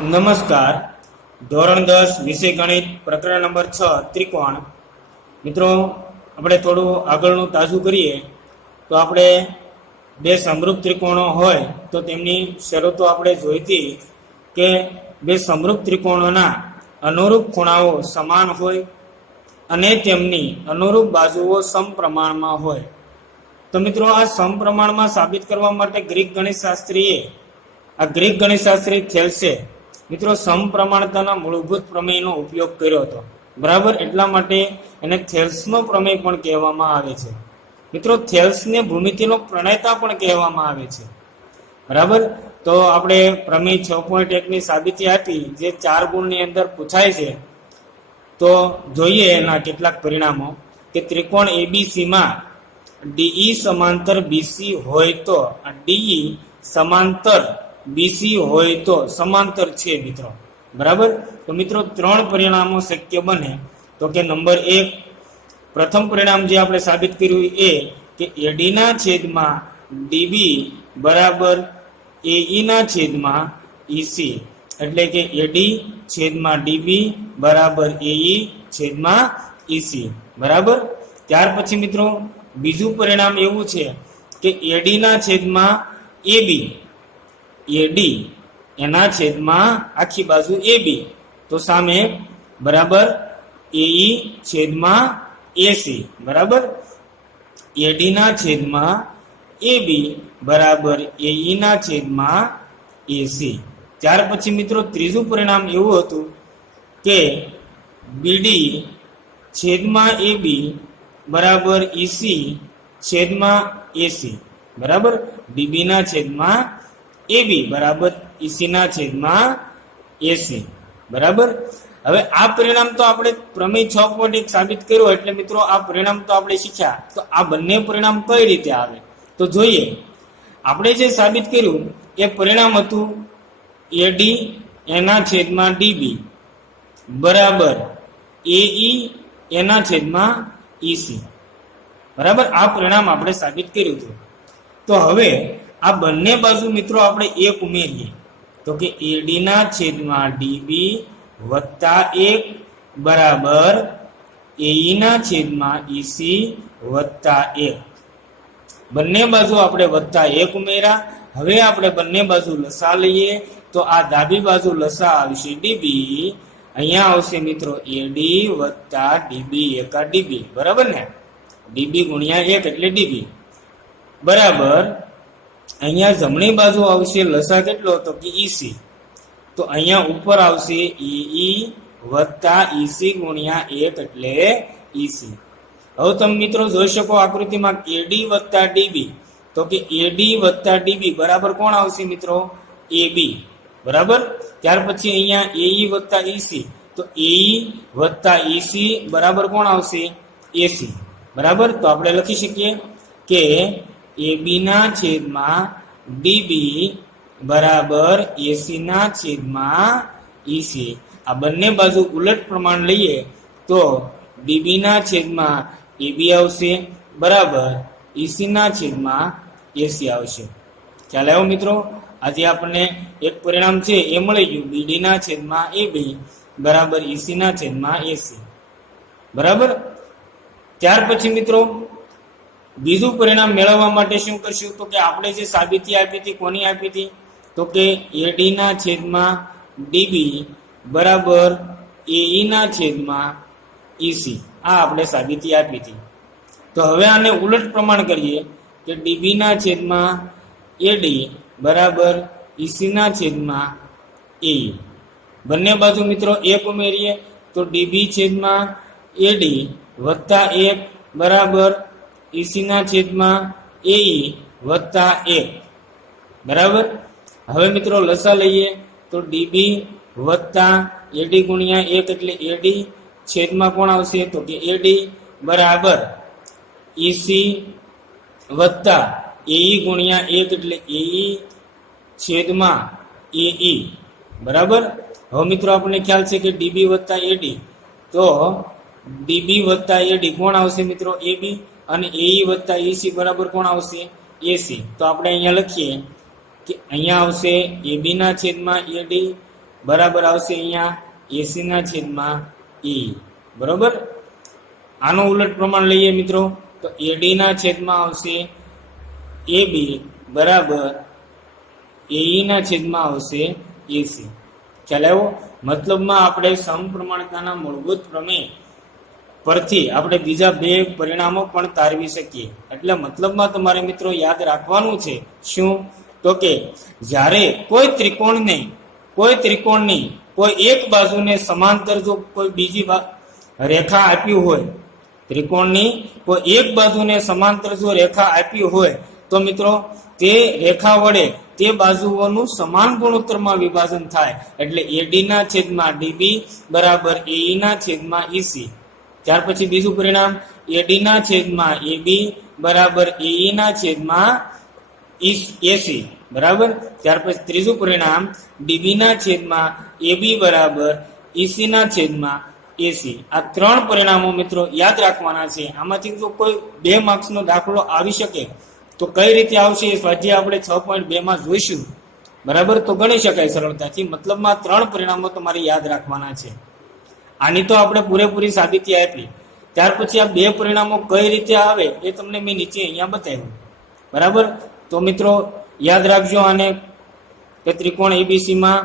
નમસ્કાર. ધોરણ 10 વિષય ગણિત પ્રકરણ નંબર 6 ત્રિકોણ. મિત્રો, આપણે થોડું આગળનું તાજું કરીએ તો આપણે બે સમરૂપ ત્રિકોણો હોય તો તેમની શરતો આપણે જોઈતી કે બે સમરૂપ ત્રિકોણોના અનુરૂપ ખૂણાઓ સમાન હોય અને તેમની અનુરૂપ બાજુઓ સમપ્રમાણમાં હોય. તો મિત્રો, આ સમપ્રમાણમાં સાબિત કરવા માટે ગ્રીક ગણિતશાસ્ત્રી થેલ્સે મિત્રો સમપ્રમાણતાના મૂળભૂત પ્રમેયનો ઉપયોગ કર્યો હતો. બરાબર, એટલા માટે એને થેલ્સનો પ્રમેય પણ કહેવામાં આવે છે. મિત્રો, થેલ્સને ભૂમિતિનો પ્રણેતા પણ કહેવામાં આવે છે. બરાબર, તો આપણે પ્રમેય 6.1 ની સાબિતી આપી જે 4 ગુણની અંદર પૂછાય છે. તો જોઈએ એના કેટલાક પરિણામો કે ત્રિકોણ એબીસીમાં ડીઈ સમાંતર બીસી હોય તો ડીઈ સમાંતર બીસી હોય તો સમાંતર છે મિત્રો. બરાબર, તો મિત્રો 3 પરિણામો શક્ય બને. તો કે નંબર 1, પ્રથમ પરિણામ જે આપણે સાબિત કર્યું એ કે એડીના છેદમાં ડીબી બરાબર એઈના છેદમાં ઈસી, એટલે કે એડી છેદમાં ડીબી બરાબર એઈ છેદમાં ઈસી. બરાબર, ત્યાર પછી મિત્રો બીજું પરિણામ એવું છે કે એડીના છેદમાં એબી, એડી એના છેદમાં આખી બાજુ એબી, તો સામે બરાબર એઈ છેદમાં એસી. બરાબર, એડીના છેદમાં એબી બરાબર એઈના છેદમાં એસી. ત્યાર પછી મિત્રો ત્રીજું પરિણામ એવું હતું કે બીડી છેદમાં એબી બરાબર ઈસી છેદમાં એસી. બરાબર, ડીબીના છેદમાં એબી બરાબર ઈસીના છેદમાં એસી. બરાબર, હવે આ પરિણામ તો આપણે પ્રમેય 6.1 સાબિત કર્યો એટલે મિત્રો આ પરિણામ તો આપણે શીખ્યા. તો આ બંને પરિણામ કઈ રીતે આવે તો જોઈએ. આપણે જે સાબિત કર્યું એ પરિણામ હતું એડી એના છેદમાં ડીબી બરાબર એઈ એના છેદમાં ઈસી. બરાબર, આ પરિણામ આપણે સાબિત કર્યું હતું. તો હવે આ બંને બાજુ મિત્રો આપણે 1 ઉમેરીએ તો કે એડીના છેદમાં ડીબી વત્તા 1 બરાબર એઈના છેદમાં ઈસી વત્તા 1. બંને બાજુ આપણે વત્તા 1 ઉમેર્યા. હવે આપણે બંને બાજુ લસા લઈએ તો આ ડાબી બાજુ લસા આવશે ડીબી, અહીંયા આવશે મિત્રો એડી વત્તા ડીબી એકા ડીબી. બરાબર ને, ડીબી ગુણ્યા 1 એટલે ડીબી બરાબર અહીંયા જમણી બાજુ આવશે લસા કેટલો તો કે ઈસી, તો અહીંયા ઉપર આવશે ઈ વત્તા ઈસી ગુણ્યા 1 એટલે ઈસી. હવે તમે મિત્રો જોઈ શકો આકૃતિમાં એડી વત્તા ડીબી, તો કે એડી વત્તા ડીબી બરાબર કોણ આવશે મિત્રો એબી. બરાબર, ત્યાર પછી અહીંયા એઈ વત્તા ઈસી, તો એઈ વત્તા ઈસી બરાબર કોણ આવશે એસી. બરાબર, તો આપણે લખી શકીએ કે એબીના છેદમાં ડીબી બરાબર એસીના છેદમાં ઈસી. આ બંને બાજુ ઉલટ પ્રમાણ લઈએ તો ડીબીના છેદમાં એબી આવશે બરાબર ઈસીના છેદમાં એસી આવશે. ખ્યાલ આવ્યો મિત્રો? આજે આપણને એક પરિણામ છે એ મળી ગયું, બીડીના છેદમાં એબી બરાબર ઈસીના છેદમાં એસી. બરાબર, ત્યાર પછી મિત્રો બીજું પરિણામ મેળવવા માટે શું કરશું તો કે આપણે જે સાબિતી આપી હતી કોની આપી હતી તો કે એડીના છેદમાં ડીબી બરાબર એઈના છેદમાં ઈસી, આ આપણે સાબિતી આપી હતી. તો હવે આને ઉલટ પ્રમાણ કરીએ કે ડીબીના છેદમાં એડી બરાબર ઈસીના છેદમાં એઈ. બંને બાજુ મિત્રો 1 ઉમેરીએ તો ડીબી છેદમાં એડી વત્તા 1 બરાબર ઈસીના છેદમાં એઈ વત્તા 1. બરાબર, હવે મિત્રો લસા લઈએ તો ડીબી વત્તા એડી ગુણ્યા 1 એટલે એડી છેદમાં કોણ આવશે તો કે એડી બરાબર ઈસી વત્તા એઈ ગુણ્યા 1 એટલે એઈ છેદમાં એઈ. બરાબર, હવે મિત્રો આપણને ખ્યાલ છે કે ડીબી વત્તા એડી, તો ડીબી વત્તા એડી કોણ આવશે મિત્રો એબી, અને એઈ વત્તા ઈસી બરાબર કોણ આવશે એસી. તો આપણે અહીંયા લખીએ કે અહીંયા આવશે એબીના છેદમાં એડી બરાબર આવશે અહીંયા એસી ના છેદમાં ઈ, બરોબર. આનો ઉલટ પ્રમાણ લઈએ મિત્રો તો એડી ના છેદમાં આવશે એબી બરાબર એઈ ના છેદમાં આવશે એસી. ખ્યાલ આવ્યો? મતલબમાં આપણે સમપ્રમાણતાના મૂળભૂત પ્રમેય પરથી આપણે બીજા બે પરિણામો પણ તારવી શકીએ. એટલે મતલબમાં તમારે મિત્રો યાદ રાખવાનું છે શું, તો કે જ્યારે કોઈ ત્રિકોણની કોઈ એક બાજુને સમાંતર જો કોઈ બીજી રેખા આપી હોય, ત્રિકોણની કોઈ એક બાજુને સમાંતર જો રેખા આપી હોય તો મિત્રો તે રેખા વડે તે બાજુઓનું સમાન ગુણોત્તરમાં વિભાજન થાય. એટલે એડી ના છેદમાં ડીબી બરાબર એઈ ના છેદમાં ઈસી. ત્યાર પછી બીજું પરિણામ એડી ના છેદમાં એબી બરાબર એઈ ના છેદમાં એસી, બરાબર. ત્યાર પછી ત્રીજું પરિણામ ડીબી ના છેદમાં એબી બરાબર ઈસી ના છેદમાં એસી. આ ત્રણ પરિણામો મિત્રો યાદ રાખવાના છે. આમાંથી જો કોઈ 2 માર્ક્સનો દાખલો આવી શકે તો કઈ રીતે આવશે એ સ્વાધ્યાય આપણે 6.2 માં જોઈશું, બરાબર. તો ગણી શકાય સરળતાથી. મતલબમાં 3 પરિણામો તમારે યાદ રાખવાના છે. આની તો આપણે પૂરેપૂરી સાબિતી આપી. ત્યાર પછી આ 2 પરિણામો કઈ રીતે આવે એ તમને મેં નીચે અહીંયા બતાવ્યું, બરાબર. તો મિત્રો યાદ રાખજો આને કે ત્રિકોણ એબીસીમાં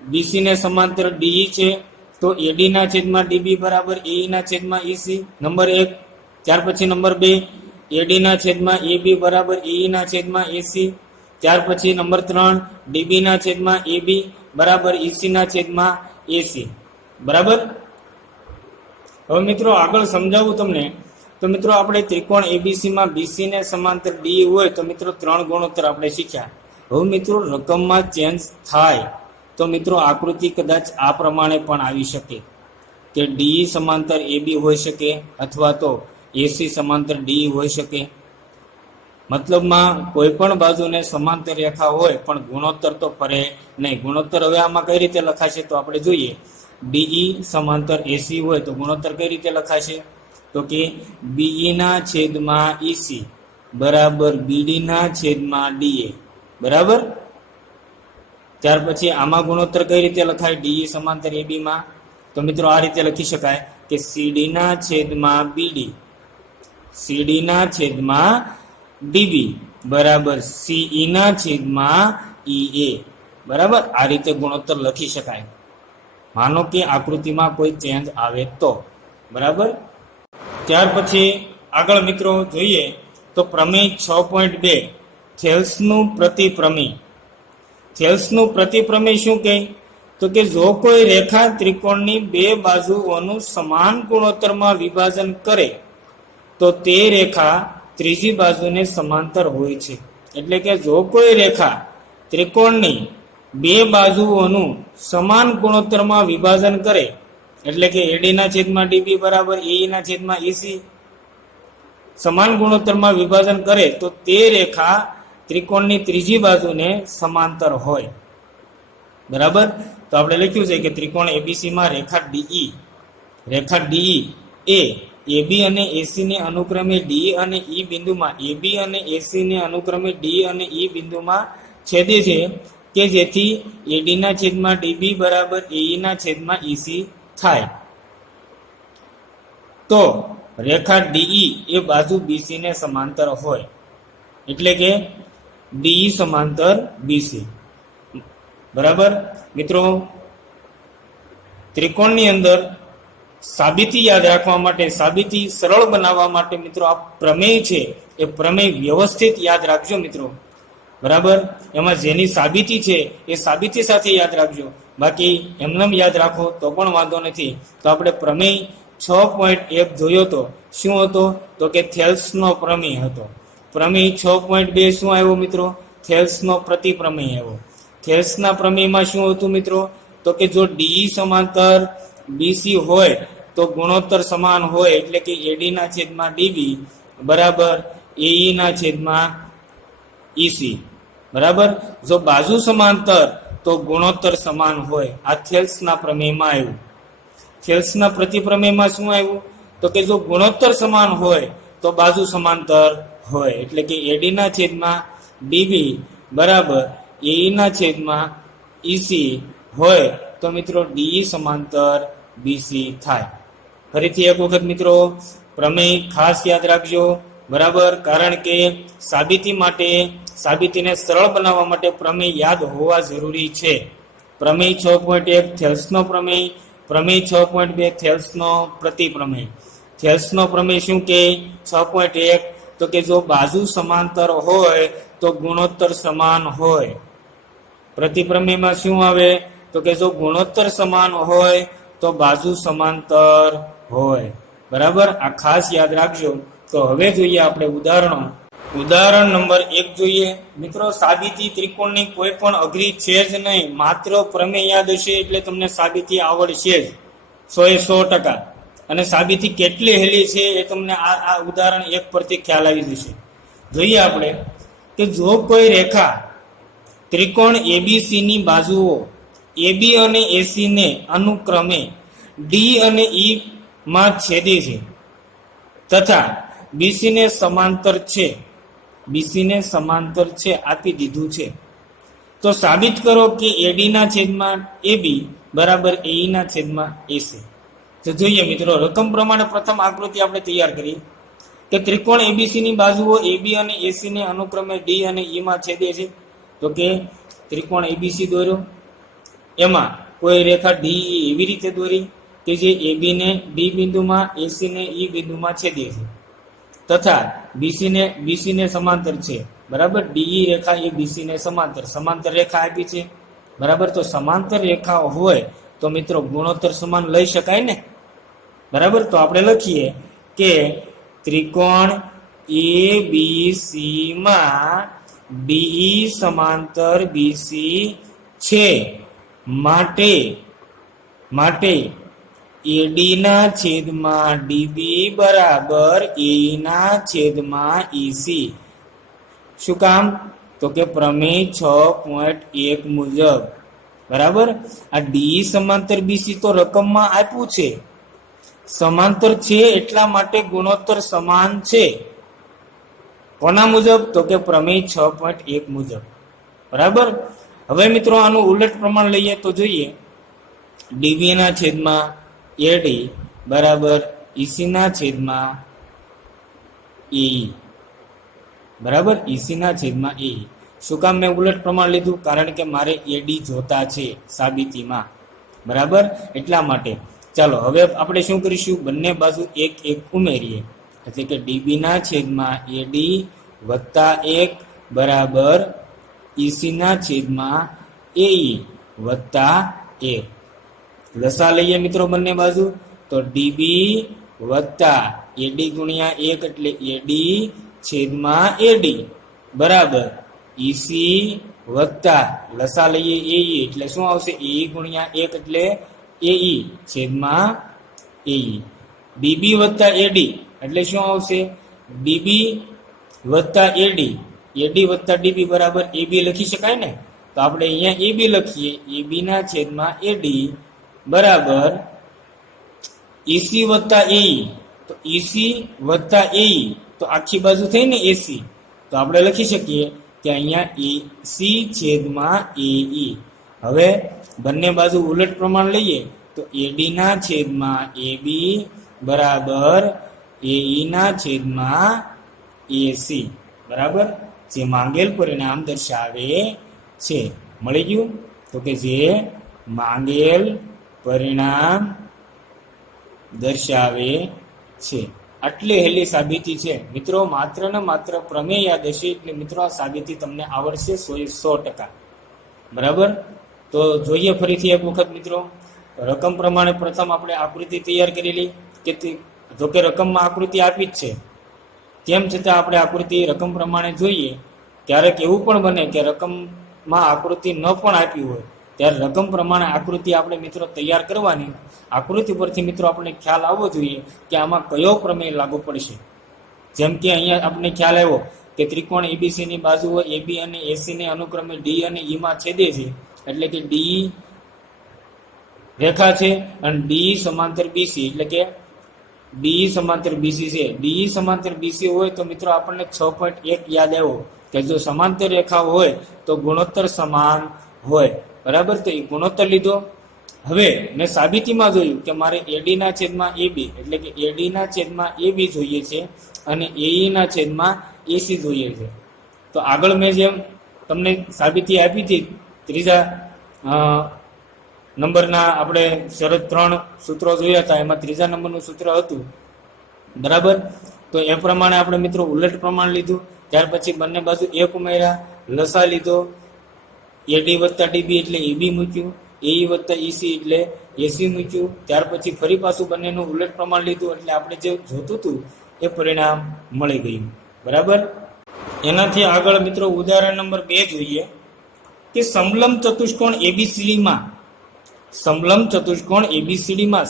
બીસી ને સમાંતર ડીઈ છે તો એડી ના છેદમાં ડીબી બરાબર એઈ ના છેદમાં ઈસી, નંબર 1. ત્યાર પછી નંબર 2 એડી ના છેદમાં એબી બરાબર એઈ ના છેદમાં એસી. ત્યાર પછી નંબર 3 ડીબી ના છેદમાં એબી બરાબર ઈસી ના છેદમાં એસી, બરાબર. હવે મિત્રો આગળ સમજાવું તમને. તો મિત્રો આપણે ત્રિકોણ એબીસીમાં બીસી ને સમાંતર ડી હોય તો મિત્રો 3 ગુણોત્તર આપણે શીખ્યા. હવે મિત્રો રકમમાં ચેન્જ થાય તો મિત્રો આકૃતિ કદાચ આ પ્રમાણે પણ આવી શકે કે ડી સમાંતર એબી હોઈ શકે અથવા તો એસી સમાંતર ડી હોઈ શકે. મતલબમાં કોઈ પણ બાજુને સમાંતર રેખા હોય પણ ગુણોત્તર તો ફરે નહીં. ગુણોત્તર હવે આમાં કઈ રીતે લખાશે તો આપણે જોઈએ. ડીઈ સમાંતર એસી હોય તો ગુણોત્તર કઈ રીતે લખાશે તો કે બીઈ ના છેદમાં ઈસી બરાબર બીડી ના છેદમાં ડીએ, બરાબર. ત્યાર પછી આમાં ગુણોત્તર કઈ રીતે લખાય ડીઈ સમાંતર એબીમાં તો મિત્રો આ રીતે લખી શકાય કે સીડી ના છેદમાં બીડી સીડી ના છેદમાં ડીબી બરાબર સીઈ ના છેદમાં ઈએ, બરાબર. આ રીતે ગુણોત્તર લખી શકાય માનો કે આકૃતિમાં કોઈ ચેન્જ આવે તો, બરાબર. ત્યાર પછી આગળ મિત્રો જોઈએ તો પ્રમેય 6.2 થેલ્સનું પ્રતિપ્રમેય. થેલ્સનું પ્રતિપ્રમેય શું કહે તો કે જો કોઈ રેખા ત્રિકોણની 2 બાજુઓનું સમાન ગુણોત્તરમાં વિભાજન કરે તો તે રેખા ત્રીજી બાજુને સમાંતર હોય છે. એટલે કે જો કોઈ રેખા ત્રિકોણની 2 બાજુઓનું સમાન ગુણોત્તરમાં વિભાજન કરે એટલે કે એડી ના છેદમાં ડીબી બરાબર એઈ ના છેદમાં ઈસી સમાન ગુણોત્તરમાં વિભાજન કરે તો તે રેખા ત્રિકોણની ત્રીજી બાજુને સમાંતર હોય, બરાબર. તો આપણે લખ્યું છે કે ત્રિકોણ એબીસીમાં રેખા ડીઈ એ એબી અને એસી ને અનુક્રમે ડી અને ઈ બિંદુમાં એબી અને એસી ને અનુક્રમે ડી અને ઈ બિંદુમાં છેદે છે કે જેથી એડી ના છેદમાં ડીબી બરાબર એઈ ના છેદમાં ઈસી થાય. તો રેખા ડીઈ એ બાજુ બીસી ને સમાંતર હોય એટલે કે ડીઈ સમાંતર બીસી, બરાબર. મિત્રો ત્રિકોણની અંદર સાબિતી યાદ રાખવા માટે, સાબિતી સરળ બનાવવા માટે મિત્રો આ પ્રમેય છે એ પ્રમેય વ્યવસ્થિત યાદ રાખજો મિત્રો, બરાબર. એમાં જેની સાબિતી છે એ સાબિતી સાથે યાદ રાખજો, બાકી એમનેમ યાદ રાખો તો પણ વાંધો નથી. તો આપણે પ્રમેય 6.1 જોયો તો શું હતો તો કે થેલ્સનો પ્રમેય હતો. પ્રમેય 6.2 શું આવ્યો મિત્રો થેલ્સનો પ્રતિપ્રમેય આવ્યો. થેલ્સના પ્રમેયમાં શું હતું મિત્રો તો કે જો ડીઈ સમાંતર બીસી હોય તો ગુણોત્તર સમાન હોય એટલે કે એડી ના છેદમાં ડીબી બરાબર એઈ ના છેદમાં ઈસી, બરાબર. જો બાજુ સમાંતર તો ગુણોત્તર સમાન હોય. આ થેલ્સના પ્રમેયમાં આવ્યું. થેલ્સના પ્રતિપ્રમેયમાં શું આવ્યું તો કે જો ગુણોત્તર સમાન હોય તો બાજુ સમાંતર હોય એટલે કે એડી ના છેદમાં ડીબી બરાબર એઈ ના છેદમાં ઈસી હોય તો મિત્રો ડી સમાંતર બીસી થાય. ફરીથી એક વખત મિત્રો પ્રમેય ખાસ યાદ રાખજો, બરાબર, કારણ કે સાબિતીને સરળ બનાવવા માટે પ્રમેય યાદ હોવા જરૂરી છે. પ્રમેય 6.1 થેલ્સનો પ્રમેય, પ્રમેય 6.2 થેલ્સનો પ્રતિપ્રમેય. થેલ્સનો પ્રમેય શું કે 6.1 તો કે જો બાજુ સમાંતર હોય તો ગુણોત્તર સમાન હોય. પ્રતિપ્રમેયમાં શું આવે તો કે જો ગુણોત્તર સમાન હોય તો બાજુ સમાંતર હોય. બરાબર, આ ખાસ યાદ રાખજો. તો હવે જોઈએ આપણે ઉદાહરણો. ઉદાહરણ નંબર 1 જોઈએ. મિત્રો સાબિતી ત્રિકોણની કોઈ પણ અઘરી છે જ નહીં, માત્ર પ્રમેય યાદ હશે એટલે તમને સાબિતી આવડશે જ 100%. અને સાબિતી કેટલી હેલી છે એ તમને આ ઉદાહરણ 1 પરથી ખ્યાલ આવી જશે. જોઈએ આપણે કે જો કોઈ રેખા ત્રિકોણ એબીસી ની બાજુઓ એબી અને એસી ને અનુક્રમે ડી અને ઈ માં છેદે છે તથા બીસી ને સમાંતર છે આપી દીધું છે, તો સાબિત કરો કે એડી ના છેદમાં એબી બરાબર એઈ ના છેદમાં એસી. તો જોઈએ મિત્રો, રકમ પ્રમાણે પ્રથમ આકૃતિ આપણે તૈયાર કરી કે ત્રિકોણ એબીસી ની બાજુઓ એબી અને એસી ને અનુક્રમે ડી અને ઈ માં છેદે છે. તો કે ત્રિકોણ એબીસી દોર્યો, એમાં કોઈ રેખા ડી એવી રીતે દોરી કે જે એબી ને ડી બિંદુમાં, એસી ને ઈ બિંદુમાં છેદે છે તથા બીસી ને સમાંતર છે. બરાબર, ડી રેખા એ બીસી ને સમાંતર રેખા આપી છે. બરાબર, તો સમાંતર રેખા હોય તો મિત્રો ગુણોત્તર સમાન લઈ શકાય ને. બરાબર, તો આપણે લખીએ કે ત્રિકોણ એબીસી માં ડી સમાંતર બીસી છે, માટે એડી ના છેદમાં ડીબી બરાબર એઈ ના છેદમાં ઈસી. શું કામ તો કે પ્રમેય 6.1 મુજબ. બરાબર, આ ડી સમાંતર બીસી તો રકમમાં આપ્યું છે, સમાંતર છે એટલા માટે ગુણોત્તર સમાન છે. કોના મુજબ તો કે પ્રમેય 6.1 મુજબ. બરાબર, હવે મિત્રો આનું ઉલટ પ્રમાણ લઈએ તો જોઈએ ડીબી ના છેદમાં એડી બરાબર ઈસી ના છેદમાં ઈ. બરાબર, ઈસી ના છેદમાં ઈ. શું કામ મેં ઉલટ પ્રમાણ લીધું? કારણ કે મારે એડી જોતા છે સાબિતીમાં. બરાબર, એટલા માટે. ચાલો હવે આપણે શું કરીશું, બંને બાજુ એક એક ઉમેરીએ, એટલે કે ડીબી ના છેદમાં એડી વત્તા 1 બરાબર ઈસી ના છેદમાં એઈ વત્તા 1. લસા લઈએ મિત્રો બંને બાજુ, તો ડીબી વત્તા એડી ગુણ્યા 1 એટલે એડી છેદમાં એડી બરાબર ઈસી વત્તા લસા લઈએ એઈ એટલે શું આવશે, એઈ ગુણ્યા 1 એટલે એઈ છેદમાં એઈ. ડીબી વત્તા એડી એટલે શું આવશે, ડીબી વત્તા એડી વત્તા ડીબી બરાબર એબી લખી શકાય ને. તો આપણે અહીંયા એબી લખીએ, એબી ના છેદમાં એડી બરાબર ઈસી વત્તા એઈ. તો ઈસી વત્તા એઈ તો આખી બાજુ થઈ ને એસી, તો આપણે લખી શકીએ કે અહીંયા એસી છેદમાં એઈ. હવે બંને બાજુ ઉલટ પ્રમાણ લઈએ તો એડી ના છેદમાં એબી બરાબર એઈ ના છેદમાં એસી. બરાબર, જે માંગેલ પરિણામ દર્શાવે છે. મળી ગયું? તો કે જે માંગેલ પરિણામ દર્શાવે છે. આટલી હેલી સાબિતી છે મિત્રો. માત્ર ને માત્ર પ્રમેય યાદ હશે એટલે મિત્રો આ સાબિતી તમને આવડશે 100%. બરાબર, તો જોઈએ ફરીથી એક વખત મિત્રો. રકમ પ્રમાણે પ્રથમ આપણે આકૃતિ તૈયાર કરેલી કે જોકે રકમમાં આકૃતિ આપી જ છે, તેમ છતાં આપણે આકૃતિ રકમ પ્રમાણે જોઈએ. ક્યારેક એવું પણ બને કે રકમમાં આકૃતિ ન પણ આપી હોય, ત્યારે રકમ પ્રમાણે આકૃતિ આપણે મિત્રો તૈયાર કરવાની. આકૃતિ પરથી મિત્રો આપણે ખ્યાલ આવવો જોઈએ કે આમાં કયો પ્રમેય લાગુ પડશે. જેમ કે અહીંયા આપણે ખ્યાલ આવ્યો કે ત્રિકોણ એબીસી ની બાજુઓ એબી અને એસી ને અનુક્રમે ડી અને ઈ માં છેદે છે, એટલે કે ડી રેખા છે અને ડી સમાંતર બીસી, એટલે કે ડી સમાંતર બીસી છે. ડી સમાંતર બીસી હોય તો મિત્રો આપણને 6.1 યાદ આવ્યો કે જો સમાંતર રેખા હોય તો ગુણોત્તર સમાન હોય. બરાબર, તો એ ગુણોત્તર લીધો. હવે મેં સાબિતીમાં જોયું કે મારે એડીના છેદમાં એબી એટલે કે એડીના છેદમાં એબી જોઈએ છે અને એઈના છેદમાં એસી જોઈએ છે. તો આગળ મેં જેમ તમને સાબિતી આપી હતી ત્રીજા નંબરના આપણે શરત 3 સૂત્રો જોયા હતા, એમાં ત્રીજા નંબરનું સૂત્ર હતું, બરાબર. તો એ પ્રમાણે આપણે મિત્રો ઉલટ પ્રમાણ લીધું. ત્યાર પછી બંને બાજુ 1 ઉમેર્યા, લસા લીધો, એડી વત્તા ડીબી એટલે એબી મૂક્યું, એઈ વત્તા ઈસી એટલે એસી મૂક્યું. ત્યાર પછી ફરી પાછું બંનેનું ઉલટ પ્રમાણ લીધું એટલે આપણે જે જોતું હતું એ પરિણામ મળી ગયું, બરાબર. એનાથી આગળ મિત્રો ઉદાહરણ નંબર 2 જોઈએ કે સમલંબ ચતુષ્કોણ એબીસીડીમાં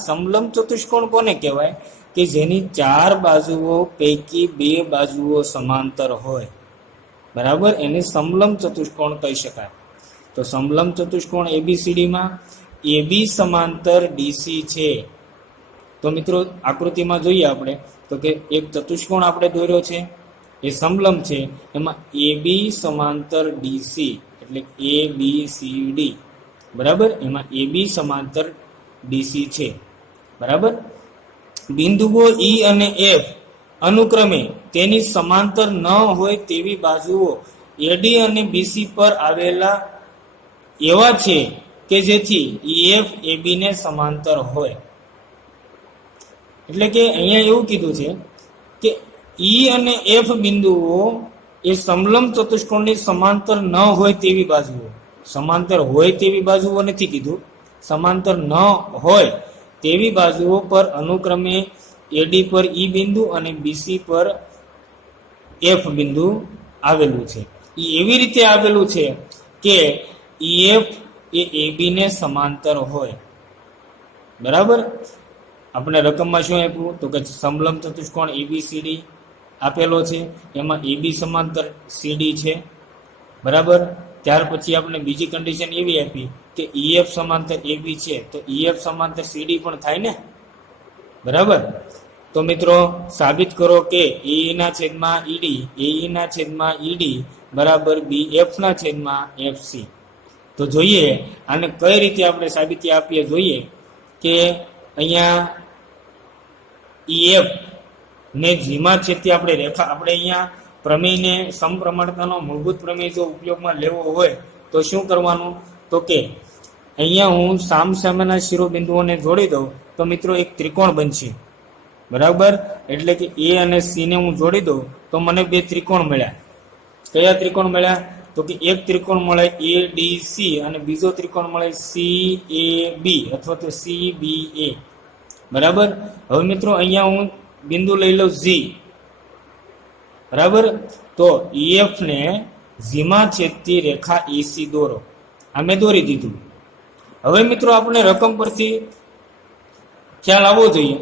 સમલંબ ચતુષ્કોણ કોને કહેવાય કે જેની 4 બાજુઓ પૈકી 2 બાજુઓ સમાંતર હોય, બરાબર, એને સમલંબ ચતુષ્કોણ કહી શકાય. તો સમલંબ ચતુષ્કોણ એબીસીડીમાં એબી સમાંતર ડીસી છે. તો મિત્રો આકૃતિમાં જોઈએ આપણે તો કે એક ચતુષ્કોણ આપણે દોર્યો છે, એ સમલંબ છે, એમાં એબી સમાંતર ડીસી એટલે ABCD, બરાબર, એમાં એબી સમાંતર ડીસી છે, બરાબર. બિંદુઓ ઈ અને એફ અનુક્રમે તેની સમાંતર ન હોય તેવી બાજુઓ એડી અને બીસી પર આવેલા એવા છે કે જેથી EF AB ને સમાંતર હોય. એટલે કે અહીંયા એવું કીધું છે કે ઈ અને એફ બિંદુઓ એ સમલંબ ચતુષ્કોણની સમાંતર ન હોય તેવી બાજુઓ, સમાંતર હોય તેવી બાજુઓ નથી કીધું, સમાંતર ન હોય તેવી બાજુઓ પર અનુક્રમે એડી પર ઈ બિંદુ અને બીસી પર એફ બિંદુ આવેલું છે. એ એવી રીતે આવેલું છે કે EF એ AB ને સમાંતર હોય, બરાબર. આપણે રકમમાં શું આપ્યું તો કે સમલંબ ચતુષ્કોણ ABCD આપેલો છે, એમાં AB સમાંતર CD છે, બરાબર. ત્યાર પછી આપણે બીજી કન્ડિશન એવી આપી કે EF સમાંતર AB છે, તો EF સમાંતર CD પણ થાય ને, બરાબર. તો મિત્રો સાબિત કરો કે AE ના છેદમાં ED AE ના છેદમાં ED બરાબર BF ના છેદમાં FC. તો જોઈએ આને કઈ રીતે આપણે સાબિતી આપીએ. જોઈએ કે અહીંયા EF ને જીમાં છેદથી આપણે રેખા, આપણે અહીંયા પ્રમેયને સમપ્રમાણતાનો મૂળભૂત પ્રમેય જો ઉપયોગમાં લેવો હોય તો શું કરવાનું, તો કે અહીંયા હું સામસામેના શિરોબિંદુઓને જોડી દઉં તો મિત્રો એક ત્રિકોણ બનશે, બરાબર. એટલે કે A અને C ને હું જોડી દઉં તો મને 2 ત્રિકોણ મળ્યા. કયા ત્રિકોણ મળ્યા તો કે એક ત્રિકોણ મળે ADC અને બીજો ત્રિકોણ મળે CAB અથવા તો CBA, બરાબર. હવે મિત્રો અહીંયા હું બિંદુ લઈ લઉં G, બરાબર. તો EF ને જીમાં છેદતી રેખા AC દોરો. આ મેં દોરી દીધું. હવે મિત્રો આપણે રકમ પરથી ખ્યાલ આવવો જોઈએ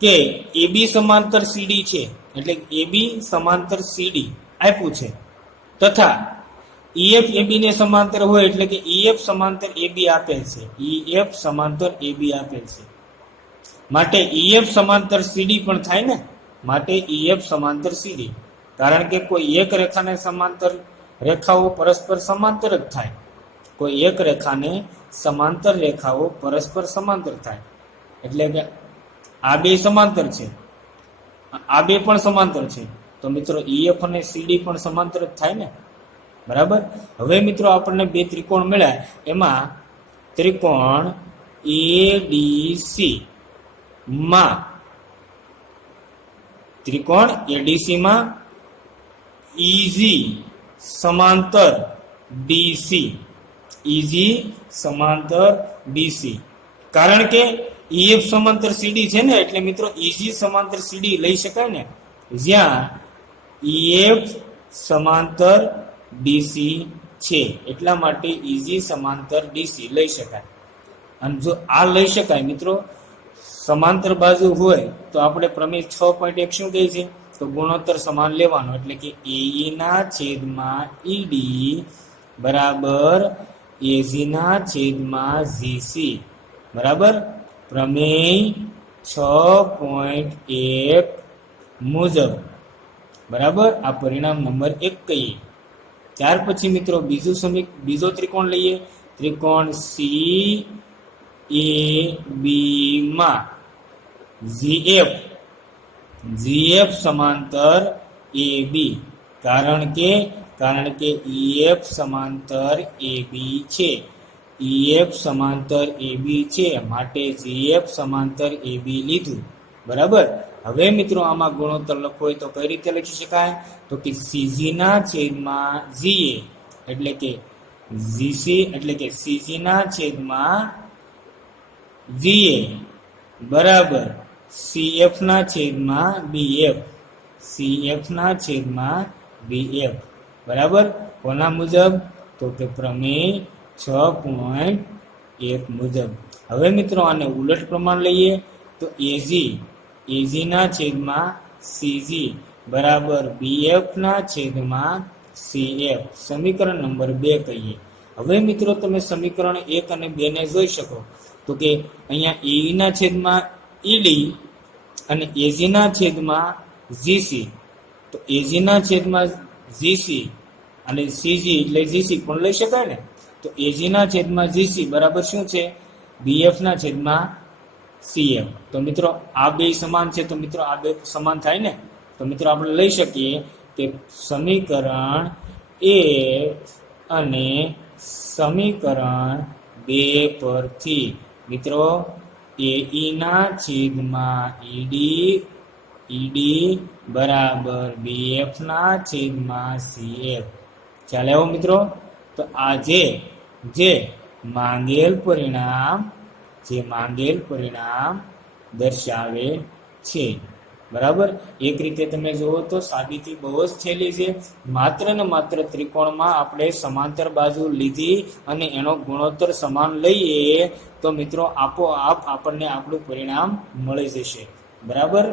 કે AB સમાંતર CD છે, એટલે AB સમાંતર CD આપ્યું છે, તથા EF AB ને સમાંતર હોય એટલે કે EF સમાંતર AB આપેલ છે, EF સમાંતર AB આપેલ છે, માટે EF સમાંતર CD પણ થાય ને, માટે EF સમાંતર CD. કારણ કે કોઈ એક રેખાને સમાંતર રેખાઓ પરસ્પર સમાંતર જ થાય, કોઈ એક રેખાને સમાંતર રેખાઓ પરસ્પર સમાંતર થાય. એટલે કે આ બે સમાંતર છે, આ બે પણ સમાંતર છે, તો મિત્રો EF અને CD પણ સમાંતર જ થાય ને, બરાબર. હવે મિત્રો આપણને 2 ત્રિકોણ મળ્યા, એમાં ત્રિકોણ ADC માં EG સમાંતર DC, EG સમાંતર DC. કારણ કે EF સમાંતર CD છે ને, એટલે મિત્રો EG સમાંતર CD લઈ શકાય ને, જ્યાં EF સમાંતર DC છે, એટલા માટે EG સમાંતર DC લઈ શકાય. અને જો આ લઈ શકાય મિત્રો, સમાંતર બાજુ હોય તો આપણે પ્રમેય 6.1 શું કહે છે તો ગુણોત્તર સમાન લેવાનો, એટલે કે AE ના છેદમાં ED બરાબર AG ના છેદમાં GC, બરાબર. પ્રમેય 6.1 મુજબ, બરાબર. આ પરિણામ નંબર 1 કહીએ. ત્યાર પછી મિત્રો બીજો ત્રિકોણ લઈએ, ત્રિકોણ સી એ બી માં જીએફ સમાંતર એ બી, કારણ કે ઈએફ સમાંતર એ બી છે, ઈએફ સમાંતર એ બી છે માટે જીએફ સમાંતર એ બી લીધું. બરાબર. હવે મિત્રો આમાં ગુણોત્તર લખવો હોય તો કઈ રીતે લખી શકાય? તો કે સીજી ના છેદમાં જીએ એટલે કે જીસી એટલે કે સીજી ના છેદમાં જીએ બરાબર સીએફ ના છેદમાં બીએફ, સીએફ ના છેદમાં બીએફ. બરાબર. કોના મુજબ? તો કે પ્રમેય 6.1 મુજબ. હવે મિત્રો આને ઉલટ પ્રમાણ લઈએ તો એજી ના છેદમાં સીજી બરાબર બીએફ ના છેદમાં સીએફ, સમીકરણ નંબર 2 કહીએ. હવે મિત્રો તમે સમીકરણ 1 અને 2 ને જોઈ શકો તો કે અહીંયા એ ના છેદમાં ઈડી અને એજી ના છેદમાં જીસી, તો એજી ના છેદમાં જીસી અને સીજી એટલે જીસી પણ લઈ શકાય ને. તો એજી ના છેદમાં જીસી બરાબર શું છે? બીએફ ના છેદમાં સીએફ. તો મિત્રો આ બે સમાન છે, તો મિત્રો આ બે સમાન થાય ને. તો મિત્રો આપણે લઈ શકીએ કે સમીકરણ 1 અને સમીકરણ 2 પરથી મિત્રો એઈ ના છેદમાં ઈડી બરાબર બીએફ ના છેદમાં સીએફ. ખ્યાલ આવ્યો મિત્રો? તો આ જે માંગેલ પરિણામ દર્શાવે છે. બરાબર. એક રીતે તમે જુઓ તો સાબિતી બહુ જ સહેલી છે. માત્ર ને માત્ર ત્રિકોણમાં આપણે સમાંતર બાજુ લીધી અને એનો ગુણોત્તર સમાન લઈએ તો મિત્રો આપોઆપ આપણને આપણું પરિણામ મળી જશે. બરાબર.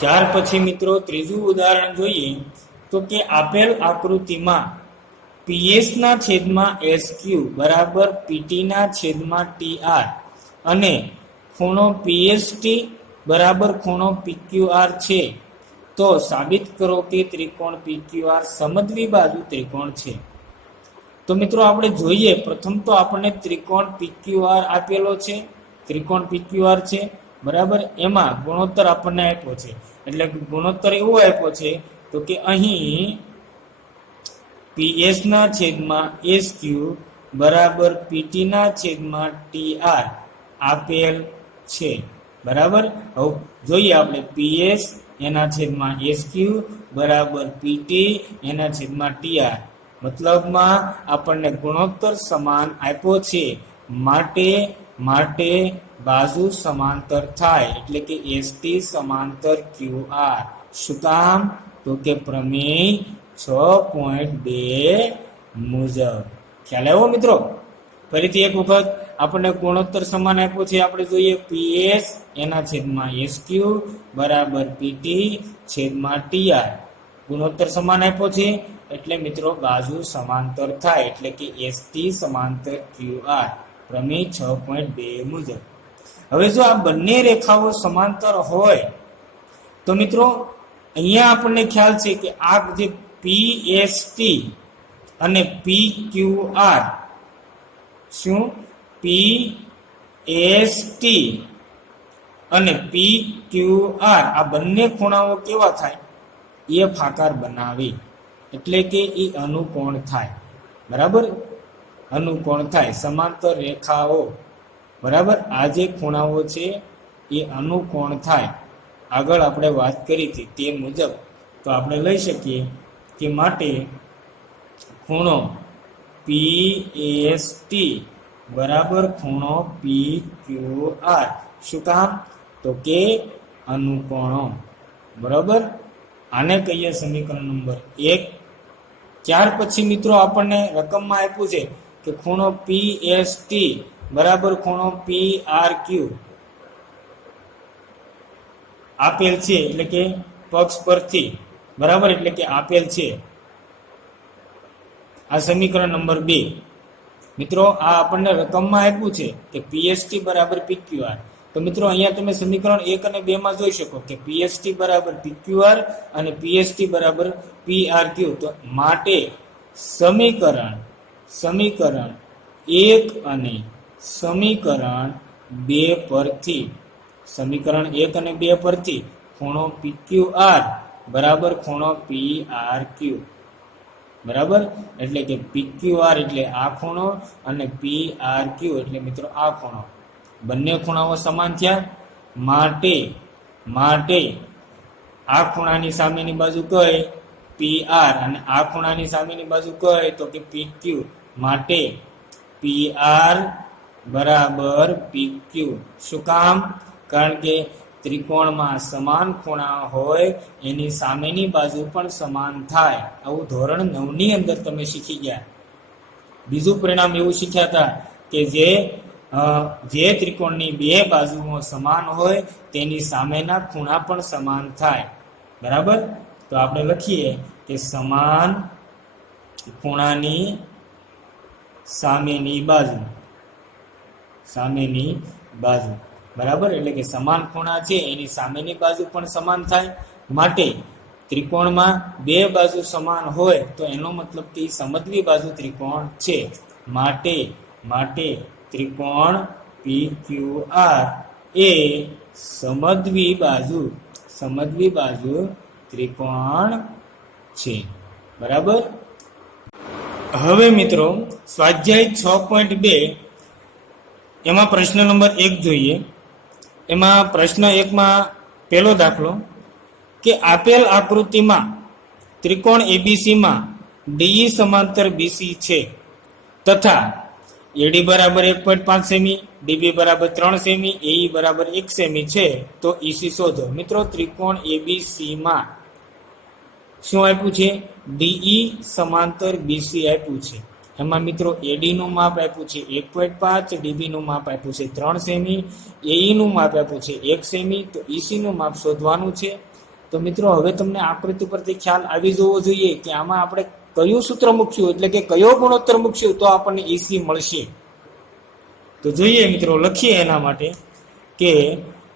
ત્યાર પછી મિત્રો ત્રીજું ઉદાહરણ જોઈએ તો કે આપેલ આકૃતિમાં પીએસ ના છેદમાં એસક્યુ બરાબર પીટી ના છેદમાં ટીઆર અને ખૂણો પીએસટી બરાબર ખૂણો પીક્યુઆર છે, તો સાબિત કરો કે ત્રિકોણ પીક્યુઆર સમદ્વિબાજુ ત્રિકોણ છે. તો મિત્રો આપણે જોઈએ, પ્રથમ તો આપણને ત્રિકોણ પીક્યુઆર આપેલો છે, ત્રિકોણ પીક્યુઆર છે બરાબર. એમાં ગુણોત્તર આપણને આપ્યો છે, એટલે ગુણોત્તર એવો આપ્યો છે તો કે અહીં પીએસ ના છેદમાં એસ ક્યુ બરાબર પીટી ના છેદમાં ટીઆર આપેલ છે. બરાબર. હવે જોઈએ આપણે પીએસ એના છેદમાં એસ ક્યુ બરાબર પીટી એના છેદમાં ટીઆર, મતલબમાં આપણને ગુણોત્તર સમાન આપ્યો છે માટે બાજુ સમાંતર થાય, એટલે કે એસટી સમાંતર ક્યુઆર. શું કામ? તો કે પ્રમેય 6.2 મુજબ. ખ્યાલ આવ્યો મિત્રો? ફરીથી એક વખત આપણને ગુણોત્તર સમાન આપ્યો છે. આપણે જોઈએ પીએસ એના છેદમાં એસક્યુ બરાબર પીટી છેદમાં ટીઆર. ગુણોત્તર સમાન આપ્યો છે એટલે મિત્રો બાજુ સમાંતર થાય, એટલે કે એસટી સમાંતર ક્યુઆર પ્રમેય 6.2 મુજબ. હવે જો આ બંને રેખાઓ સમાંતર હોય તો મિત્રો અહીંયા આપણને ખ્યાલ છે કે આ જે પીએસટી અને પીક્યુઆર, શું પીએસટી અને પીક્યુઆર આ બંને ખૂણાઓ કેવા થાય? એફ આકાર બનાવે, એટલે કે એ અનુકોણ થાય. બરાબર. અનુકોણ થાય, સમાંતર રેખાઓ બરાબર. આ જે ખૂણાઓ છે એ અનુકોણ થાય. આગળ આપણે વાત કરી હતી તે મુજબ તો આપણે લઈ શકીએ કે માટે ખૂણો પીએસટી બરાબર ખૂણો પીક્યુઆર. શું કામ? તો કે અનુકોણો. બરાબર. આને કહીએ સમીકરણ નંબર 1. ત્યાર પછી મિત્રો આપણને રકમમાં આપ્યું છે કે ખૂણો પીએસટી બરાબર ખૂણો પીઆરક્યુ આપેલ છે, એટલે કે પક્ષ પરથી બરાબર, એટલે કે આપેલ છે. આ સમીકરણ નંબર 2. મિત્રો આ આપણને રકમમાં આપ્યું છે કે પીએસટી બરાબર પીક્યુઆર. તો મિત્રો અહીંયા તમે સમીકરણ 1 અને 2 માં જોઈ શકો કે પીએસટી બરાબર પીક્યુઆર અને પીએસટી બરાબર પીઆરક્યુ. તો માટે સમીકરણ એક અને સમીકરણ 2 પરથી ખૂણો PQR બરાબર ખૂણો PRQ બરાબર, એટલે કે PQR એટલે આ ખૂણો અને PRQ એટલે મિત્રો આ ખૂણો, બંને ખૂણાઓ સમાન થયા. માટે આ ખૂણાની સામેની બાજુ કઈ PR અને આ ખૂણાની સામેની બાજુ કઈ તો કે PQ. માટે PR બરાબર PQ. શું કામ? કારણ કે ત્રિકોણમાં સમાન ખૂણા હોય એની સામેની બાજુ પણ સમાન થાય, આવું ધોરણ 9 ની અંદર તમે શીખી ગયા. બીજું પરિણામ એવું શીખ્યા હતા કે જે ત્રિકોણની બે બાજુઓ સમાન હોય તેની સામેના ખૂણા પણ સમાન થાય. બરાબર, તો આપણે લખીએ કે સમાન ખૂણાની સામેની બાજુ બરાબર, એટલે કે સમાન ખૂણા છે એની સામેની બાજુ પણ સમાન થાય. માટે ત્રિકોણમાં બે બાજુ સમાન હોય તો એનો મતલબ કે સમદ્વિ બાજુ ત્રિકોણ છે. માટે ત્રિકોણ PQR એ સમદ્વિ બાજુ ત્રિકોણ છે. બરાબર. હવે મિત્રો સ્વાધ્યાય 6.2 એમાં પ્રશ્ન નંબર 1 જોઈએ. એમાં પ્રશ્ન 1માં પહેલો દાખલો કે આપેલ આકૃતિમાં ત્રિકોણ ABCમાં DE સમાંતર BC છે તથા AD બરાબર 1.5 સેમી, DB બરાબર 3 સેમી, AE બરાબર 1 સેમી છે તો EC શોધો. મિત્રો ત્રિકોણ ABCમાં શું આપ્યું છે? DE સમાંતર BC આપ્યું છે. એમાં મિત્રો AD નું માપ આપ્યું છે 1.5, DB નું માપ આપ્યું છે 3 સેમી, AE નું માપ આપ્યું છે 1 સેમી, તો EC નું માપ શોધવાનું છે. તો મિત્રો હવે તમને આકૃતિ પરથી ખ્યાલ આવી જવો જોઈએ કે આમાં આપણે કયું સૂત્ર મૂક્યું, એટલે કે કયો ગુણોત્તર મૂક્યું તો આપણને EC મળશે. તો જોઈએ મિત્રો, લખીએ એના માટે કે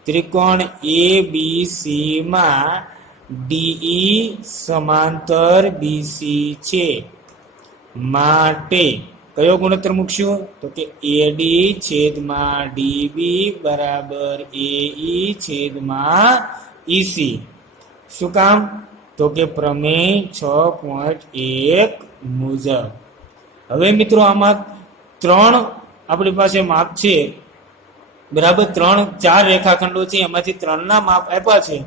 ત્રિકોણ ABC માં DE સમાંતર BC છે. માટે કયો ગુણોત્તર મૂકશું તો કે AD છેદમાં DB બરાબર AE છેદમાં EC. શું કામ? તો કે પ્રમેય 6.1 મુજબ. હવે મિત્રો આમાં 3 આપણી પાસે માપ છે બરાબર, 4 રેખાખંડો છે, એમાંથી 3 ના માપ આપ્યા છે.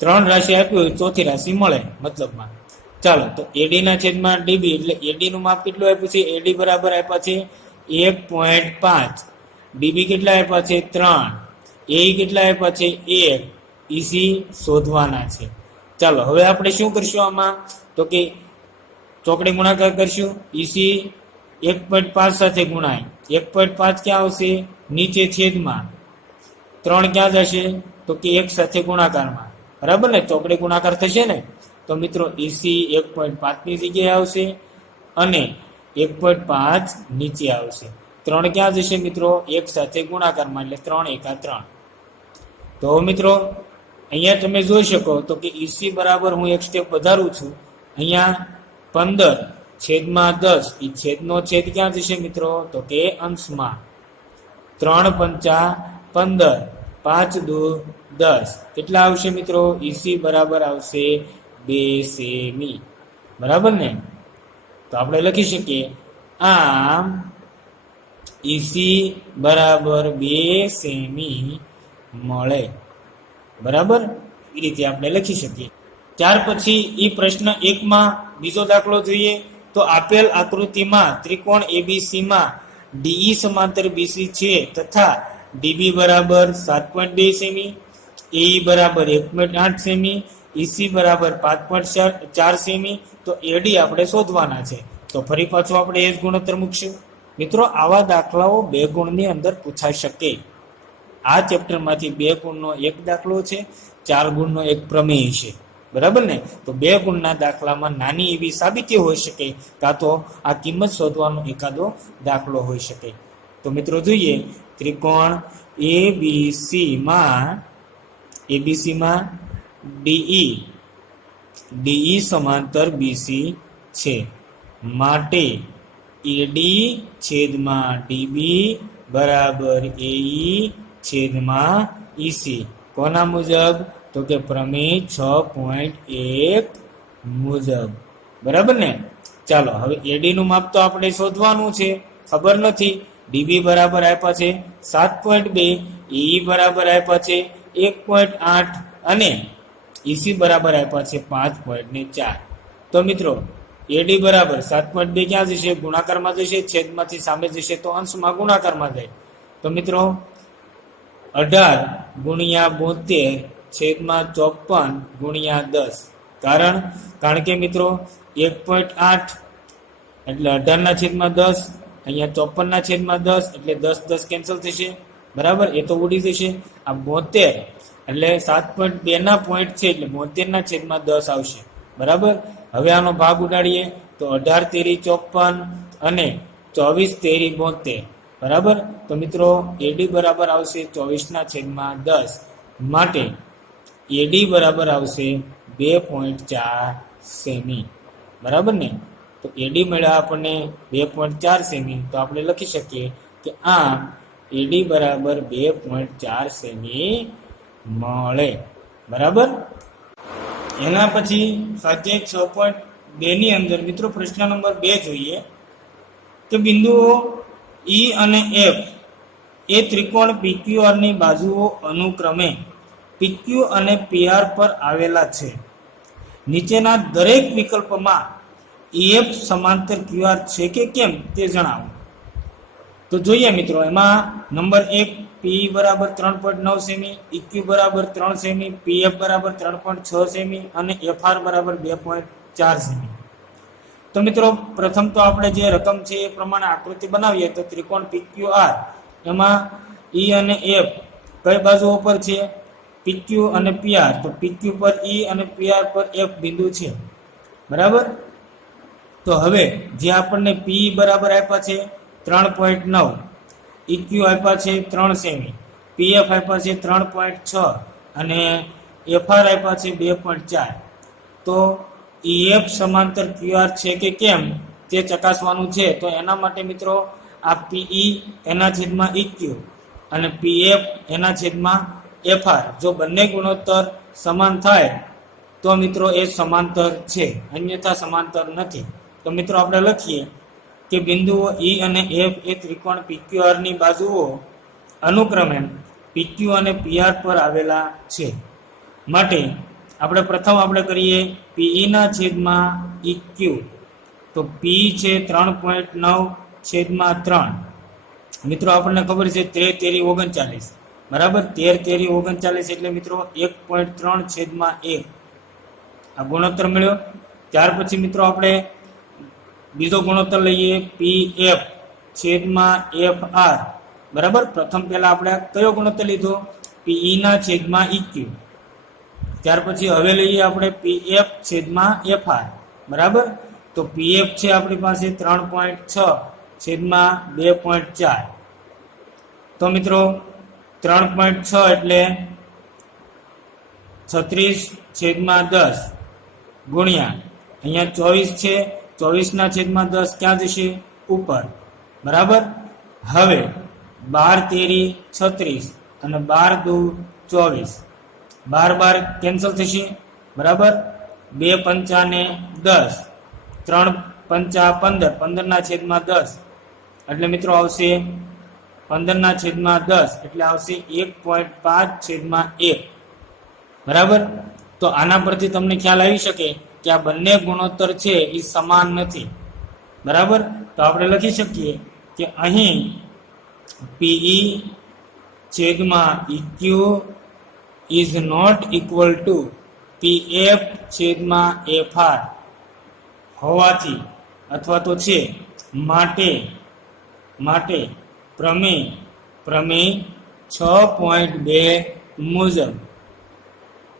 3 રાશિ આપ્યું, ચોથી રાશિ મળે મતલબમાં. ચાલો, તો AD ના છેદમાં DB એટલે AD નું માપ કેટલું આપ્યું છે? AD બરાબર આપ્યા છે 1.5, DB કેટલા આપ્યા છે 3, AE કેટલા આપ્યા છે 1, EC શોધવાના છે. ચાલો હવે આપણે શું કરશું આમાં તો કે ચોકડી ગુણાકાર કરશું. EC 1.5 સાથે ગુણાય, 1.5 ક્યાં આવશે? નીચે છેદમાં. 3 ક્યાં જશે? તો કે 1 સાથે ગુણાકારમાં. બરાબર ને, ચોકડી ગુણાકાર થશે ને. તો મિત્રો EC 1.5 ની જગ્યાએ આવશે અને 1.5 નીચે આવશે. 3 ક્યાં જશે મિત્રો? 1 સાથે ગુણાકારમાં, એટલે 3 એકા 3. તો મિત્રો અહીંયા તમે જોઈ શકો તો કે EC બરાબર હું એક સ્ટેપ વધારું છું. અહીંયા 15 છેદમાં 10, એ છેદનો છેદ ક્યાં જશે મિત્રો? તો કે અંશમાં. 3 પંચા 15, 5 દુ 10, કેટલા આવશે મિત્રો? EC બરાબર આવશે 2 સેમી. બરાબર ને? તો આપણે લખી શકીએ આમ EC બરાબર 2 સેમી મળે. બરાબર, એ રીતે આપણે લખી શકીએ. ત્યાર પછી એ પ્રશ્ન 1માં બીજો દાખલો જોઈએ. તો આપેલ આકૃતિમાં ત્રિકોણ ABCમાં DE સમાંતર BC છે તથા DB બરાબર 7.2 સેમી, AE બરાબર 1.8 સેમી, EC બરાબર 5.4 સેમી, તો AD આપણે શોધવાના છે. તો ફરી પાછું આપણે એ જ ગુણોત્તર મૂકશું. મિત્રો આવા દાખલાઓ 2 ગુણની અંદર પૂછાઈ શકે. આ ચેપ્ટરમાંથી 2 ગુણનો એક દાખલો છે, 4 ગુણનો એક પ્રમેય છે. બરાબર ને? તો 2 ગુણના દાખલામાં નાની એવી સાબિતી હોઈ શકે, કાં તો આ કિંમત શોધવાનો એકાદો દાખલો હોઈ શકે. તો મિત્રો જોઈએ, ત્રિકોણ ABCમાં DE સમાંતર BC છે. માટે એડી છેદમાં ડીબી બરાબર એઈ છેદમાં ઈસી. કોના મુજબ? તો કે પ્રમેય 6.1 મુજબ. બરાબર ને? ચાલો હવે એડી નું માપ તો આપણે શોધવાનું છે, ખબર નથી. ડીબી બરાબર આપ્યા છે 7.2, ઈ બરાબર આપ્યા છે 1.8 અને ઈસી બરાબર આપ્યા છે 5.4. તો મિત્રો એડી બરાબર 7.2 ક્યાં જશે? ગુણાકારમાં જશે, છેદમાંથી સામે જશે તો અંશમાં ગુણાકારમાં જાય. તો મિત્રો 18 ગુણ્યા 72 છેદમાં 54 ગુણ્યા 10. કારણ કે મિત્રો 1.8 એટલે 18 ના છેદમાં 10, અહીંયા 54 ના છેદમાં 10 એટલે 10 કેન્સલ થશે. બરાબર, એ તો ઉડી જશે. આ 72 એટલે 7.2 ના પોઈન્ટ છે એટલે 72 ના છેદમાં 10 આવશે. બરાબર, હવે આનો ભાગ ઉડાડીએ તો 18 તેરી 54 અને 24 તેરી 72. બરાબર, તો મિત્રો એડી બરાબર આવશે 24 ના છેદમાં 10. માટે એડી બરાબર આવશે 2.4 સેમી. બરાબર ને? તો એડી મળ્યા આપણને 2.4 સેમી. તો આપણે લખી શકીએ કે આમ એડી બરાબર 2.4 સેમી મળે. બરાબર, એના પછી સ્વાધ્યાય 6.2 ની અંદર મિત્રો પ્રશ્ન નંબર 2 જોઈએ કે બિંદુઓ ઈ અને એફ એ ત્રિકોણ પીક્યુઆર ની બાજુઓ અનુક્રમે પીક્યુ અને પીઆર પર આવેલા છે. નીચેના દરેક વિકલ્પમાં ઈએફ સમાંતર ક્યુઆર છે કે કેમ તે જણાવો. તો જોઈએ મિત્રો, એમાં નંબર 1 પી બરાબર 3.9 સેમી, ઇક્યુ બરાબર 3 સેમી, પીએફ બરાબર 3.6 સેમી અને એફઆર બરાબર 2.4 સેમી. તો મિત્રો પ્રથમ તો આપણે જે રકમ છે એ પ્રમાણે આકૃતિ બનાવીએ તો ત્રિકોણ પીક્યુઆર એમાં ઈ અને એફ કઈ બાજુઓ પર છે? પીક્યુ અને પીઆર. તો પીક્યુ પર ઈ અને પીઆર પર એફ બિંદુ છે. બરાબર, તો હવે જે આપણને પી બરાબર આપ્યા છે 3.9, ઇક્યુ આપ્યા છે 3 સેમી, પીએફ આપ્યા છે 3.6 અને એફઆર આપ્યા છે 2.4. તો ઈએફ સમાંતર ક્યુઆર છે કે કેમ તે ચકાસવાનું છે. તો એના માટે મિત્રો આ પીઈ એના છેદમાં ઇક્યુ અને પીએફ એના છેદમાં એફઆર જો બંને ગુણોત્તર સમાન થાય તો મિત્રો એ સમાંતર છે, અન્યથા સમાંતર નથી. તો મિત્રો આપણે લખીએ કે બિંદુઓ ઈ અને એફ એ ત્રિકોણ પીક્યુઆર ની બાજુઓ અનુક્રમે પીક્યુ અને પીઆર પર આવેલા છે. માટે આપણે પ્રથમ કરીએ પીઈ ના છેદમાં ઇક્યુ. તો પી છે 3.9 છેદમાં 3. મિત્રો આપણને ખબર છે 13 તેરી 39. બરાબર, 13 તેરી 39 એટલે મિત્રો 1.3 છેદમાં 1 આ ગુણોત્તર મળ્યો. ત્યાર પછી મિત્રો આપણે બીજો ગુણોત્તર લઈએ પી એફ છેદમાં એફ આર. બરાબર, પ્રથમ પહેલા આપણે કયો ગુણોત્તર લીધો? પીઈ ના છેદમાં ઇક્યુ. ત્યાર પછી હવે લઈએ આપણે પીએફ છેદમાં એફઆર. બરાબર, તો પીએફ છે આપણી પાસે 3.6 છેદમાં 2.4. તો મિત્રો 3.6 એટલે 36 છેદમાં 10 ગુણ્યા અહીંયા 24 છે, 24 ના છેદમાં 10 ક્યાં જશે? ઉપર. બરાબર, હવે 12 તેરી 36 અને 12 દુ 24, 12 કેન્સલ થશે. બરાબર, 2 પંચા ને 10, 3 પંચા 15, 15 ના છેદમાં 10 એટલે મિત્રો આવશે 15 ના છેદમાં 10 એટલે આવશે 1.5 છેદમાં 1. બરાબર, તો આના પરથી તમને ખ્યાલ આવી શકે કે આ બંને ગુણોત્તર છે એ સમાન નથી. બરાબર, તો આપણે લખી શકીએ કે અહીં પીઈ છેદમાં EQ is not equal to PF છેદમાં એફઆર હોવાથી અથવા તો છે માટે પ્રમેય 6.2 મુજબ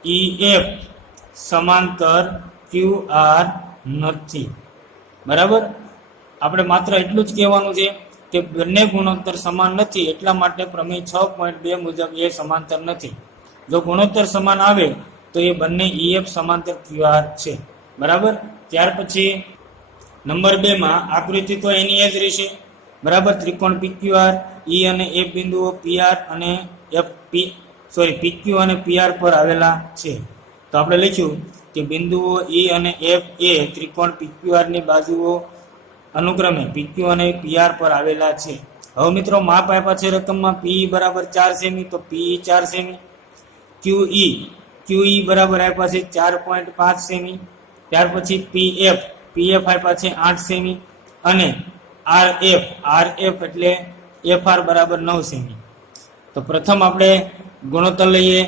ઈએફ સમાંતર ક્યુઆર નથી. બરાબર, આપણે માત્ર એટલું જ કહેવાનું છે કે બંને ગુણોત્તર સમાન નથી, એટલા માટે પ્રમેય 6.2 મુજબ એ સમાંતર નથી. જો ગુણોત્તર સમાન આવે તો એ બંને ઈએફ સમાંતર ક્યુઆર છે. બરાબર, ત્યાર પછી નંબર 2 માં આકૃતિ તો એની એ જ રહેશે, બરાબર. ત્રિકોણ PQR E અને F બિંદુઓ PR અને PQ અને PR પર આવેલા છે. તો આપણે લખ્યું કે બિંદુઓ E અને F એ ત્રિકોણ PQR ની બાજુઓ અનુક્રમે PQ અને PR પર આવેલા છે. હવે મિત્રો માપ આપ્યા છે રકમમાં PE બરાબર 4 સેમી, તો PE 4 સેમી. QE બરાબર આપ્યા છે 4.5 સેમી. ત્યાર પછી PF આપ્યા છે 8 સેમી અને RF એટલે FR બરાબર 9 સેમી. તો પ્રથમ આપણે ગુણોત્તર લઈએ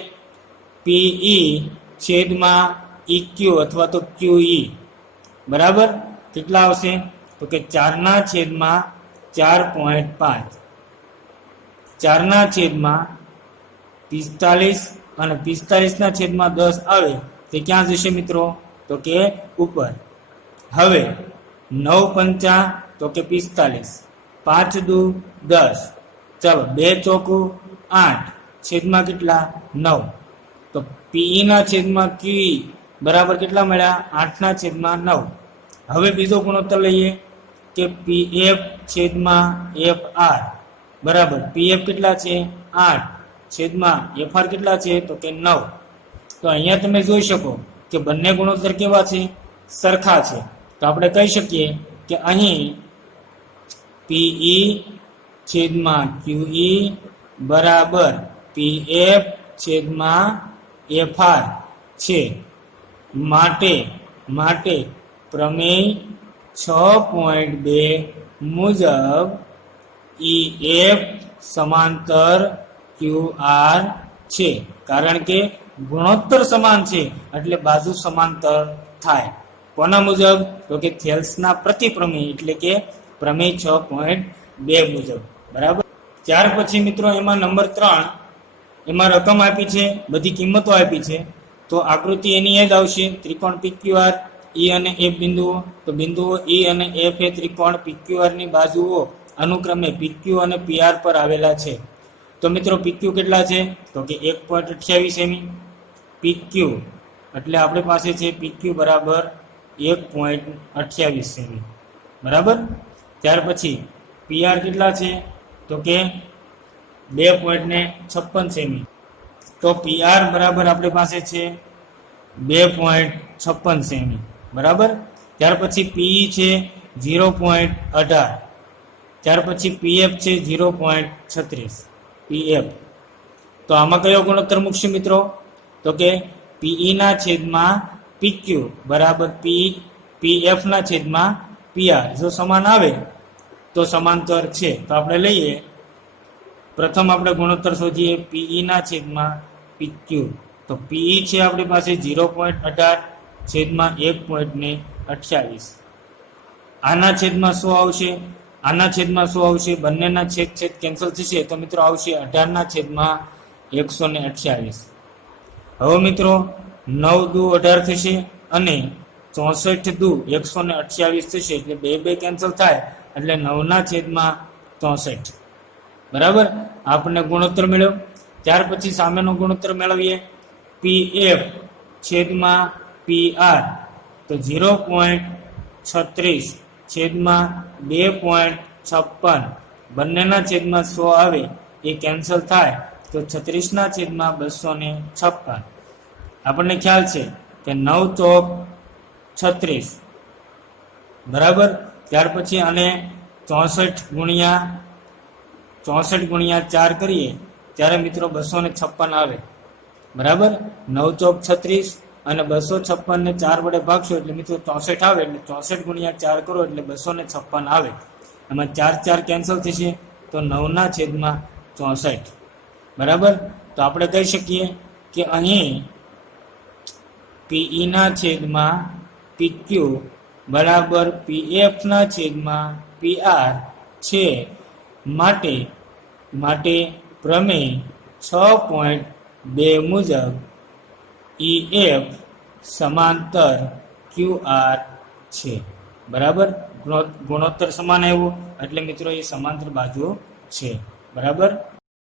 PE છેદમાં EQ અથવા તો QE બરાબર કેટલા આવશે, તો કે 4 છેદમાં 4.5, 4 છેદમાં 45 અને 45 છેદમાં 10 આવે તે ક્યાં જશે મિત્રો, તો કે ઉપર. હવે 9 પંચા તો કે 45, 5 દુ 10, ચાલો 2 ચોકું 8 છેદમાં કેટલા 9. તો PE ના છેદમાં QE બરાબર કેટલા મળ્યા 8 છેદમાં 9. હવે બીજો ગુણોત્તર લઈએ કે PF છેદમાં FR બરાબર PF કેટલા છે 8 છેદમાં FR કેટલા છે, તો કે 9. તો અહીંયા તમે જોઈ શકો કે બંને ગુણોત્તર કેવા છે, સરખા છે. તો આપણે કહી શકીએ કે અહીં PE છેદમાં QE બરાબર PF છેદમાં FR છે. માટે પ્રમેય 6.2 મુજબ EF સમાંતર QR છે. કારણ કે ગુણોત્તર સમાન છે એટલે બાજુ સમાંતર થાય. કોના મુજબ, તો કે થેલ્સના પ્રતિપ્રમેય એટલે કે પ્રમેય 6.2 મુજબ, બરાબર. ત્યાર પછી મિત્રો એમાં નંબર 3 એમાં રકમ આપી છે, બધી કિંમતો આપી છે. તો આકૃતિ એની એ જ આવશે, ત્રિકોણ PQR E અને F બિંદુઓ. તો બિંદુઓ E અને F એ ત્રિકોણ PQR ની બાજુઓ અનુક્રમે PQ અને PR પર આવેલા છે. તો મિત્રો PQ કેટલા છે, તો કે 1.28 સેમી. PQ એટલે આપણી પાસે છે PQ બરાબર 1.28 સેમી, બરાબર. ત્યાર પછી PR કેટલા છે, તો કે 2.56 સેમી. તો PR બરાબર આપણી પાસે છે 2.56 સેમી, બરાબર. ત્યાર પછી PE છે 0.18, ત્યાર પછી PF છે 0.36 PF. તો આમાં કયો ગુણોત્તર મૂકશે મિત્રો, તો કે PE ના છેદમાં PQ બરાબર PF ના છેદમાં PR. જો સમાન આવે તો સમાંતર છે. તો આપણે લઈએ પ્રથમ આપણે ગુણોત્તર શોધીએ PE ના છેદમાં PQ. તો PE છે આપણી પાસે 0.18 છેદમાં 1.28. આના છેદમાં શું આવશે, આના છેદમાં શું આવશે, બંનેના છેદ કેન્સલ થશે તો મિત્રો આવશે 18 છેદમાં 128. હવે મિત્રો 9 દુ 18 થશે અને 64 દુ 128 થશે એટલે બે કેન્સલ થાય એટલે 9 છેદમાં 64, બરાબર. આપણને ગુણોત્તર મળ્યો. ત્યાર પછી સામેનો ગુણોત્તર મેળવીએ PF છેદમાં PR. તો 0.36 છેદમાં 2.56 બંનેના છેદમાં 100 આવે એ કેન્સલ થાય તો 36 છેદમાં 256. આપણને ખ્યાલ છે કે 9 ચોક 36, બરાબર. ત્યાર પછી આને 64 ગુણ્યા 4 કરીએ ત્યારે મિત્રો 256 આવે, બરાબર. 9 ચોક 36 અને 256 ને 4 વડે ભાગશો એટલે મિત્રો 64 આવે. એટલે 64 ગુણ્યા 4 કરો એટલે 256 આવે. એમાં 4 કેન્સલ થશે તો 9 છેદમાં 64, બરાબર. તો આપણે કહી શકીએ કે અહીં PE ના છેદમાં PQ બરાબર PF ના છેદમાં PR છે. માટે પ્રમેય 6.2 મુજબ EF સમાંતર QR છે, બરાબર. ગુણોત્તર સમાન આવ્યો એટલે મિત્રો એ સમાંતર બાજુઓ છે, બરાબર.